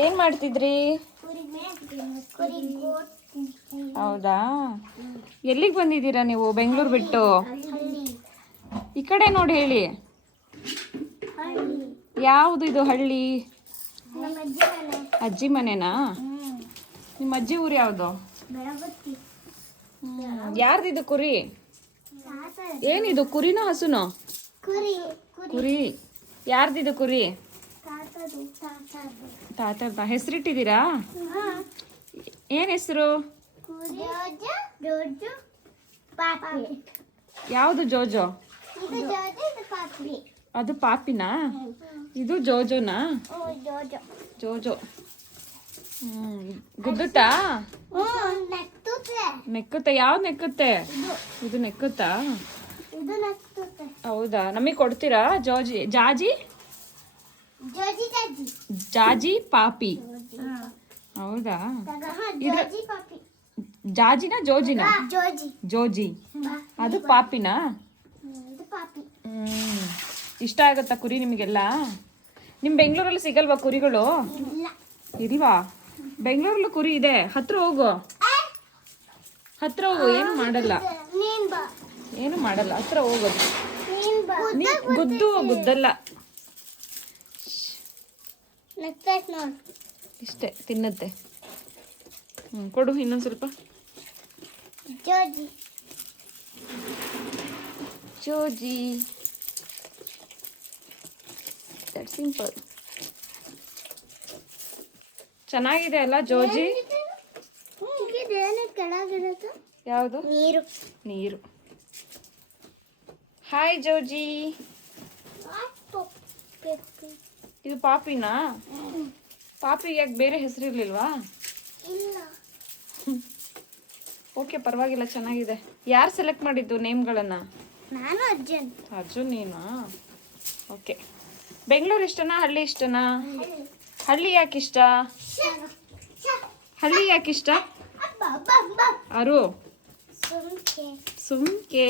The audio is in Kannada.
ಏನ್ ಮಾಡ್ತಿದ್ರಿ? ಹೌದಾ, ಎಲ್ಲಿಗೆ ಬಂದಿದ್ದೀರಾ ನೀವು ಬೆಂಗಳೂರು ಬಿಟ್ಟು? ಈ ಕಡೆ ನೋಡಿ ಹೇಳಿ. ಯಾವುದು ಇದು ಹಳ್ಳಿ? ಅಜ್ಜಿ ಮನೆನಾ? ನಿಮ್ಮ ಅಜ್ಜಿ ಊರು ಯಾವುದು? ಯಾರ್ದಿದು ಕುರಿ? ಏನಿದು ಕುರಿನೋ ಹಸುನೋ? ಕುರಿ. ಯಾರ್ದಿದು ಕುರಿ? ತಾತರ್ದ. ಹೆಸರಿಟ್ಟಿದ್ದೀರಾ? ಏನ್ ಹೆಸರು? ಯಾವುದು ಜೋಜೋ? ಅದು ಪಾಪಿನಾ? ಇದು ಜೋಜೋನಾ? ಜೋಜೋ. ಗುದ್ದುತ್ತಾ? ನೆಕ್ಕುತ್ತೆ. ಯಾವ್ದು ನೆಕ್ಕುತ್ತೆ? ಇದು ನೆಕ್ಕುತ್ತಾ? ಹೌದಾ, ನಮಗೆ ಕೊಡ್ತೀರಾ? ಜಾಜಿ ಜಾಜಿ ಪಾಪಿ. ಹೌದಾ, ಜಾಜಿನ ಜೋಜಿನ? ಜೋಜಿ. ಅದು ಪಾಪಿನಾ? ಇಷ್ಟ ಆಗತ್ತಾ ಕುರಿ ನಿಮಗೆಲ್ಲ? ನಿಮ್ ಬೆಂಗಳೂರಲ್ಲಿ ಸಿಗಲ್ವಾ ಕುರಿಗಳು? ಇಲ್ವಾ? ಬೆಂಗಳೂರಲ್ಲೂ ಕುರಿ ಇದೆ. ಹತ್ರ ಹೋಗು. ಏನು ಮಾಡಲ್ಲ. ಏನು ಮಾಡಲ್ಲ, ಹತ್ರ ಹೋಗೋದು. ಗುದ್ದಲ್ಲ. ಇಷ್ಟೇ, ತಿನ್ನತ್ತೆ. ಕೊಡು ಇನ್ನೊಂದು ಸ್ವಲ್ಪ. ಜೋಜಿ. That simple. ಚೆನ್ನಾಗಿದೆ ಅಲ್ಲ ಜೋಜಿ? ಯಾವುದು? ನೀರು. ಹಾಯ್ ಜೋಜಿ. ಇದು ಪಾಪಿನಾ? ಪಾಪಿಗೆ ಯಾಕೆ ಬೇರೆ ಹೆಸರಿರ್ಲಿಲ್ವಾ? ಓಕೆ, ಪರವಾಗಿಲ್ಲ, ಚೆನ್ನಾಗಿದೆ. ಯಾರು ಸೆಲೆಕ್ಟ್ ಮಾಡಿದ್ದು ನೇಮ್ಗಳನ್ನ? ನಾನು. ಅರ್ಜುನ್ ನೀನಾ? ಓಕೆ. ಬೆಂಗಳೂರು ಇಷ್ಟನಾ ಹಳ್ಳಿ ಇಷ್ಟನಾ? ಹಳ್ಳಿ ಯಾಕೆ ಇಷ್ಟ? ಹಳ್ಳಿ ಯಾಕೆ ಇಷ್ಟ? ಅರು ಸುಮ್ಕೆ.